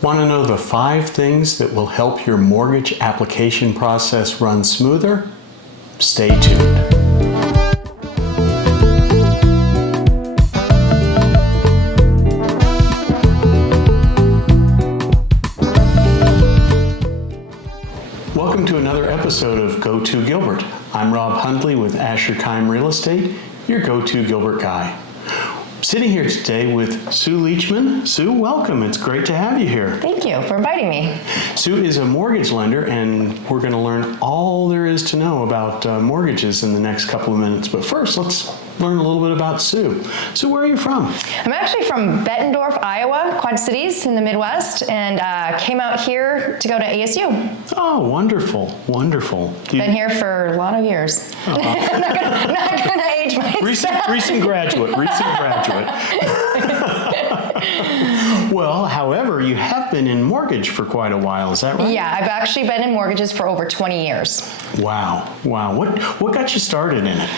Want to know the 5 things that will help your mortgage application process run smoother? Stay tuned. Welcome to another episode of Go To Gilbert. I'm Rob Hundley with Asher Keim Real Estate, your Go To Gilbert guy. Sitting here today with Sue Lechman. Sue, welcome. It's great to have you here. Thank you for inviting me. Sue is a mortgage lender, and we're going to learn all there is to know about mortgages in the next couple of minutes. But first, let's learn a little bit about Sue. Sue, where are you from? I'm actually from Bettendorf, Iowa, Quad Cities in the Midwest, and came out here to go to ASU. Oh, wonderful, wonderful. Been here for a lot of years. I'm not gonna age myself. Recent graduate. Well, however, you have been in mortgage for quite a while, is that right? Yeah, I've actually been in mortgages for over 20 years. Wow. What got you started in it?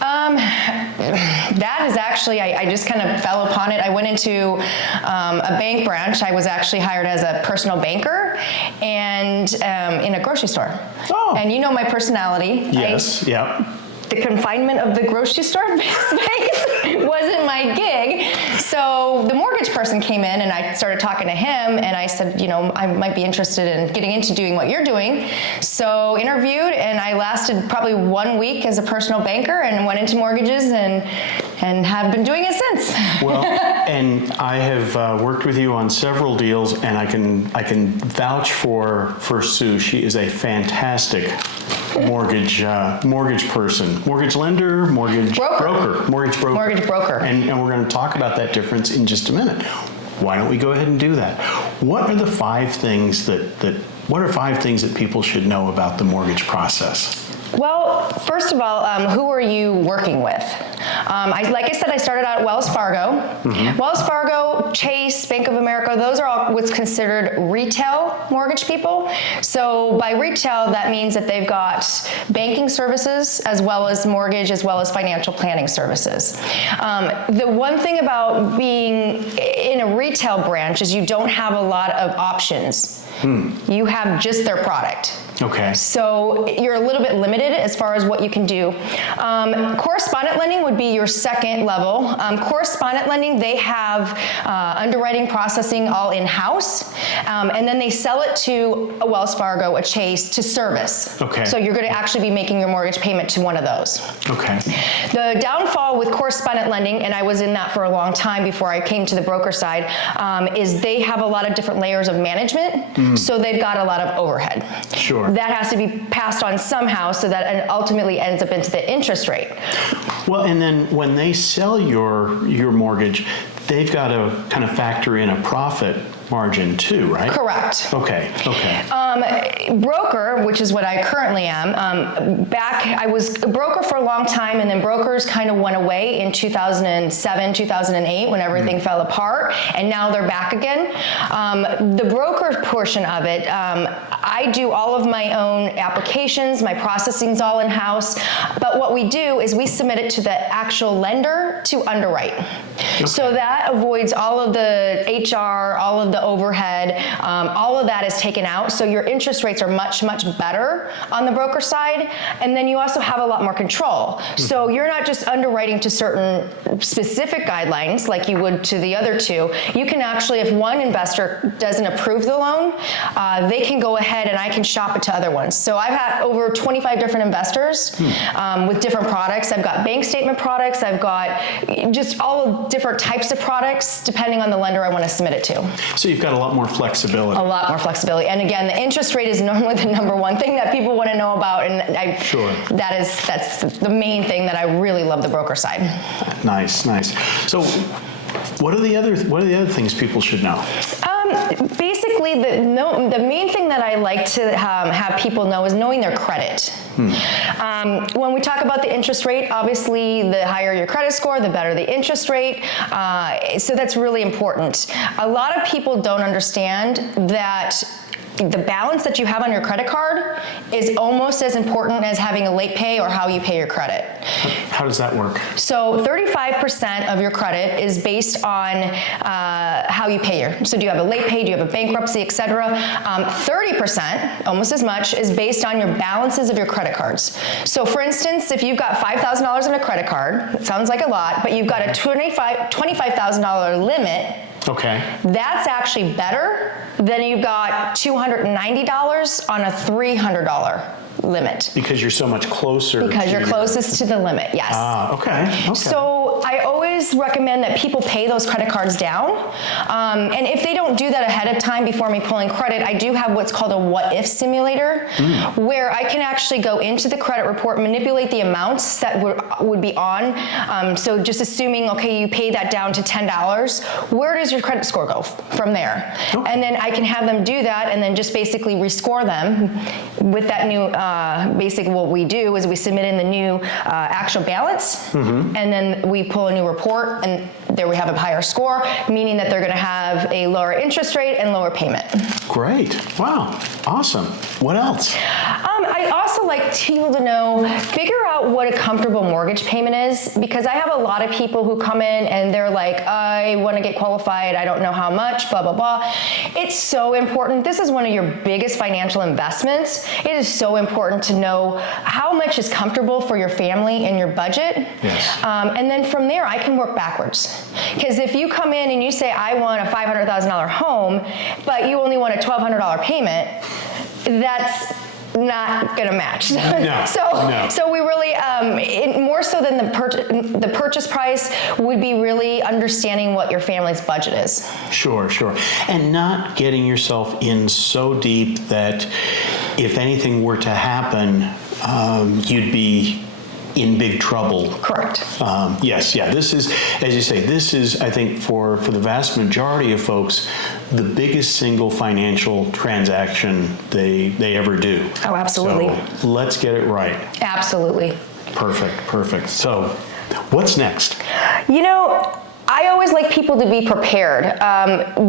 That is actually, I just kind of fell upon it. I went into a bank branch. I was actually hired as a personal banker and in a grocery store. Oh. And you know my personality. Yes, yeah. The confinement of the grocery store space wasn't my gig. So the mortgage person came in and I started talking to him and I said, you know, I might be interested in getting into doing what you're doing. So interviewed and I lasted probably 1 week as a personal banker and went into mortgages and have been doing it since. Well, and I have worked with you on several deals and I can vouch for Sue. She is a fantastic mortgage person. Mortgage lender, mortgage broker. Mortgage broker. And we're going to talk about that difference in just a minute. Why don't we go ahead and do that? What are the 5 things that people should know about the mortgage process? Well, first of all, who are you working with? Like I said, I started out at Wells Fargo. Mm-hmm. Wells Fargo, Chase, Bank of America, those are all what's considered retail mortgage people. So by retail, that means that they've got banking services as well as mortgage as well as financial planning services. The one thing about being in a retail branch is you don't have a lot of options. You have just their product. Okay. So you're a little bit limited as far as what you can do. Correspondent lending would be your second level. Correspondent lending, they have underwriting, processing all in-house, and then they sell it to a Wells Fargo, a Chase to service. Okay. So you're going to actually be making your mortgage payment to one of those. Okay. The downfall with correspondent lending, and I was in that for a long time before I came to the broker side, is they have a lot of different layers of management, so they've got a lot of overhead. Sure. That has to be passed on somehow so that it ultimately ends up into the interest rate. Well, and then when they sell your mortgage, they've got to kind of factor in a profit margin too, right? Correct. Okay. Broker, which is what I currently am, I was a broker for a long time, and then brokers kind of went away in 2007, 2008 when everything fell apart, and now they're back again. The broker portion of it, I do all of my own applications, my processing's all in-house, but what we do is we submit it to the actual lender to underwrite. Okay. So that avoids all of the HR, all of the overhead, all of that is taken out. So your interest rates are much, much better on the broker side. And then you also have a lot more control. So you're not just underwriting to certain specific guidelines like you would to the other two. You can actually, if one investor doesn't approve the loan, they can go ahead and I can shop it to other ones. So I've had over 25 different investors with different products. I've got bank statement products. I've got just all different types of products depending on the lender I want to submit it to. So you've got a lot more flexibility. A lot more flexibility. And again, the interest rate is normally the number one thing that people want to know about. And that's the main thing that I really love the broker side. Nice. So what are the other things people should know? Basically, the main thing that I like to have people know is knowing their credit. When we talk about the interest rate, obviously, the higher your credit score, the better the interest rate. So that's really important. A lot of people don't understand that the balance that you have on your credit card is almost as important as having a late pay or how you pay your credit. How does that work? So 35% of your credit is based on how you pay so do you have a late pay, do you have a bankruptcy, etc. 30%, almost as much, is based on your balances of your credit cards. So for instance, if you've got $5,000 on a credit card, it sounds like a lot, but you've got a $25,000 limit. Okay. That's actually better than you've got $290 on a $300 limit. Because you're so much closer. Because you're closest to the limit, yes. Okay. So I always recommend that people pay those credit cards down. And if they don't do that ahead of time before me pulling credit, I do have what's called a what-if simulator, where I can actually go into the credit report, manipulate the amounts that would be on. So just assuming, okay, you pay that down to $10, where does your credit score go from there? Okay. And then I can have them do that and then just basically rescore them with that new basically what we do is we submit in the new actual balance, and then we pull a new report, and there we have a higher score, meaning that they're going to have a lower interest rate and lower payment. Great. Wow. Awesome. What else? I also like people to know, figure out what a comfortable mortgage payment is, because I have a lot of people who come in and they're like, I want to get qualified, I don't know how much, blah, blah, blah. It's so important. This is one of your biggest financial investments. It is so important to know how much is comfortable for your family and your budget. Yes. And then from there, I can work backwards. Because if you come in and you say, I want a $500,000 home, but you only want a $1,200 payment, that's not going to match. No. So we really, more so than the purchase price, would be really understanding what your family's budget is. Sure. And not getting yourself in so deep that if anything were to happen, you'd be in big trouble. Correct. Yes. This is, as you say, this is, I think, for the vast majority of folks, the biggest single financial transaction they ever do. Oh, absolutely. So let's get it right. Absolutely. Perfect. So what's next? I always like people to be prepared.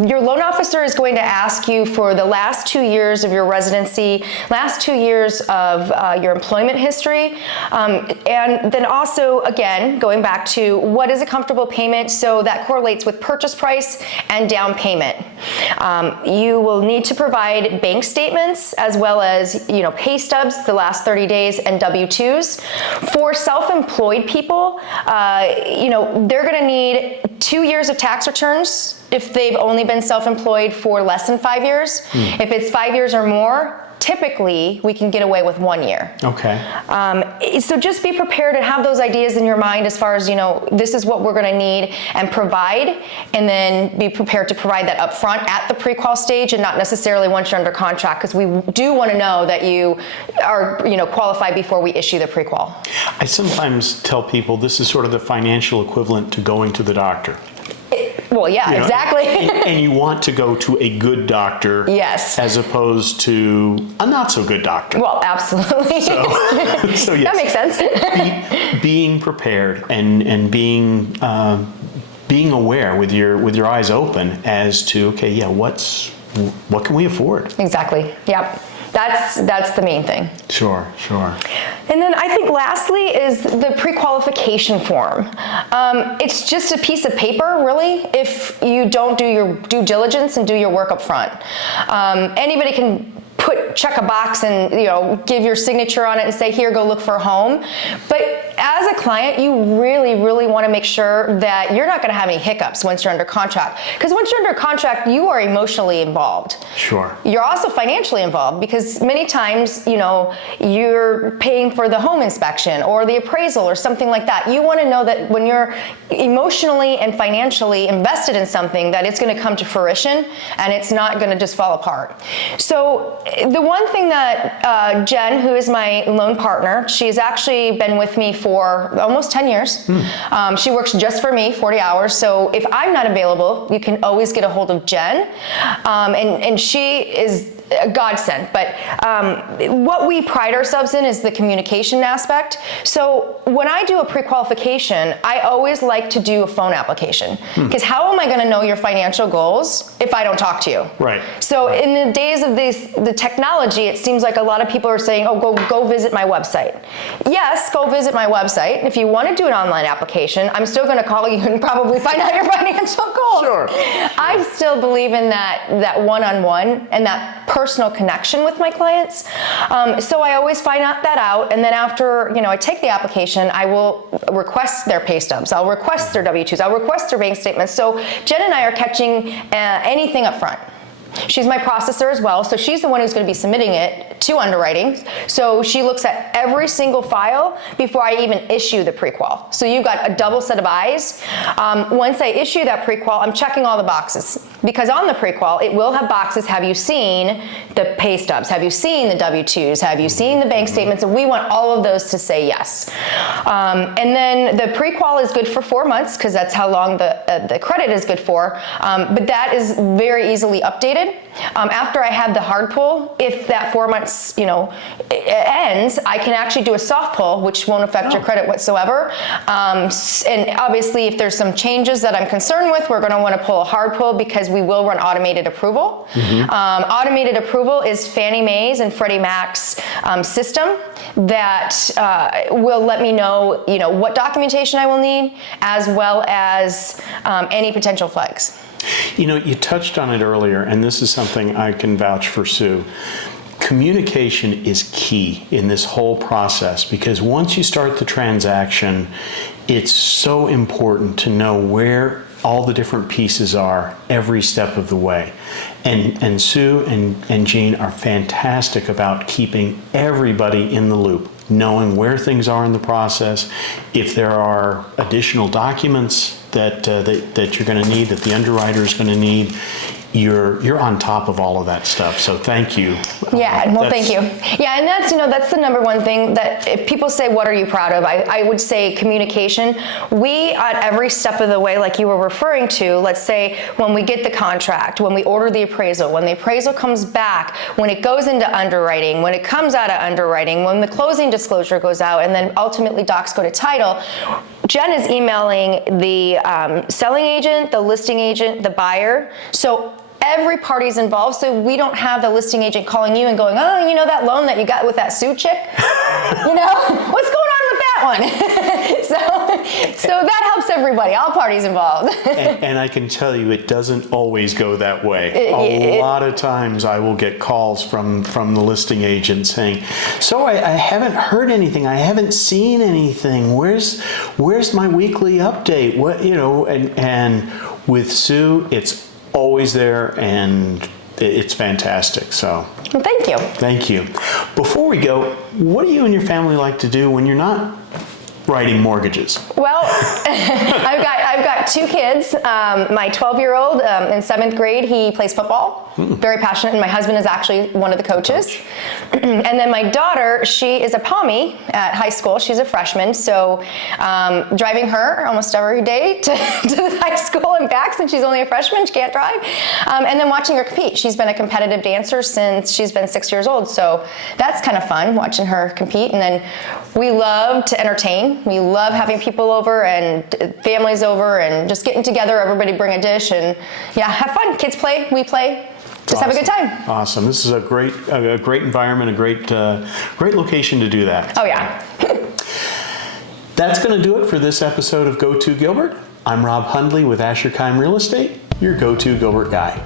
Your loan officer is going to ask you for the last 2 years of your residency, last 2 years of your employment history, and then also, again, going back to what is a comfortable payment, so that correlates with purchase price and down payment. You will need to provide bank statements as well as pay stubs the last 30 days and W-2s. For self-employed people, they're going to need 2 years of tax returns if they've only been self-employed for less than 5 years. If it's 5 years or more, typically we can get away with 1 year. Okay. So just be prepared and have those ideas in your mind as far as, this is what we're going to need and provide, and then be prepared to provide that up front at the pre-qual stage and not necessarily once you're under contract, because we do want to know that you are, qualified before we issue the pre-qual. I sometimes tell people this is sort of the financial equivalent to going to the doctor. Well, yeah, exactly. and you want to go to a good doctor, yes, as opposed to a not so good doctor. Well, absolutely. So yes, that makes sense. Being prepared and being aware with your eyes open as to what can we afford? Exactly. Yep. That's the main thing. Sure. And then I think lastly is the pre-qualification form. It's just a piece of paper, really, if you don't do your due diligence and do your work up front. Anybody can check a box and give your signature on it and say, here, go look for a home. But as a client, you really, really want to make sure that you're not going to have any hiccups once you're under contract. Because once you're under contract, you are emotionally involved. Sure. You're also financially involved, because many times, you're paying for the home inspection or the appraisal or something like that. You want to know that when you're emotionally and financially invested in something, that it's going to come to fruition and it's not going to just fall apart. So the one thing that Jen, who is my loan partner, she's actually been with me for almost 10 years. She works just for me, 40 hours. So if I'm not available, you can always get a hold of Jen. And she is a godsend. But what we pride ourselves in is the communication aspect. So when I do a pre-qualification, I always like to do a phone application. Because how am I going to know your financial goals if I don't talk to you? Right. So in the days of the technology, it seems like a lot of people are saying, oh, go visit my website. Yes, go visit my website. If you want to do an online application, I'm still going to call you and probably find out your financial goals. Sure. I still believe in that one-on-one and that personal connection with my clients. So I always find that out, and then after I take the application, I will request their pay stubs. I'll request their W-2s. I'll request their bank statements. So Jen and I are catching anything up front. She's my processor as well, so she's the one who's going to be submitting it to underwriting. So she looks at every single file before I even issue the pre-qual. So you've got a double set of eyes. Once I issue that pre-qual, I'm checking all the boxes. Because on the pre-qual, it will have boxes, have you seen the pay stubs? Have you seen the W-2s? Have you seen the bank statements? And we want all of those to say yes. And then the pre-qual is good for 4 months, because that's how long the credit is good for. But that is very easily updated. After I have the hard pull, if that 4 months, ends, I can actually do a soft pull, which won't affect your credit whatsoever. And obviously, if there's some changes that I'm concerned with, we're going to want to pull a hard pull, because we will run automated approval. Automated approval is Fannie Mae's and Freddie Mac's system that will let me know, what documentation I will need, as well as any potential flags. You touched on it earlier, and this is something I can vouch for, Sue. Communication is key in this whole process, because once you start the transaction, it's so important to know where all the different pieces are every step of the way. And Sue and Jean are fantastic about keeping everybody in the loop, knowing where things are in the process, if there are additional documents that you're going to need, that the underwriter is going to need. You're on top of all of that stuff, so thank you. Yeah, well, thank you. Yeah, and that's the number one thing that if people say, what are you proud of? I would say communication. We, at every step of the way, like you were referring to, let's say when we get the contract, when we order the appraisal, when the appraisal comes back, when it goes into underwriting, when it comes out of underwriting, when the closing disclosure goes out, and then ultimately docs go to title, Jen is emailing the selling agent, the listing agent, the buyer. So every party's involved, so we don't have the listing agent calling you and going, oh, that loan that you got with that Sue chick? What's going on with that one? so that helps everybody, all parties involved. and I can tell you, it doesn't always go that way. A lot of times I will get calls from the listing agent saying, so I haven't heard anything, I haven't seen anything, where's my weekly update? What, and with Sue, it's always there, and it's fantastic. So, well, thank you. Thank you. Before we go, what do you and your family like to do when you're not writing mortgages? Well, I've got two kids. My 12-year-old in 7th grade, he plays football. Very passionate, and my husband is actually one of the coaches. And then my daughter, she is a Pommy at high school. She's a freshman, so driving her almost every day to the high school and back, since she's only a freshman, she can't drive. And then watching her compete. She's been a competitive dancer since she's been 6 years old, so that's kind of fun, watching her compete. And then we love to entertain. We love having people over and families over and just getting together, everybody bring a dish, and have fun. Kids play, we play. Just have a good time. Awesome. This is a great environment, a great location to do that. Oh, yeah. That's going to do it for this episode of Go To Gilbert. I'm Rob Hundley with Asher Keim Real Estate, your Go To Gilbert guy.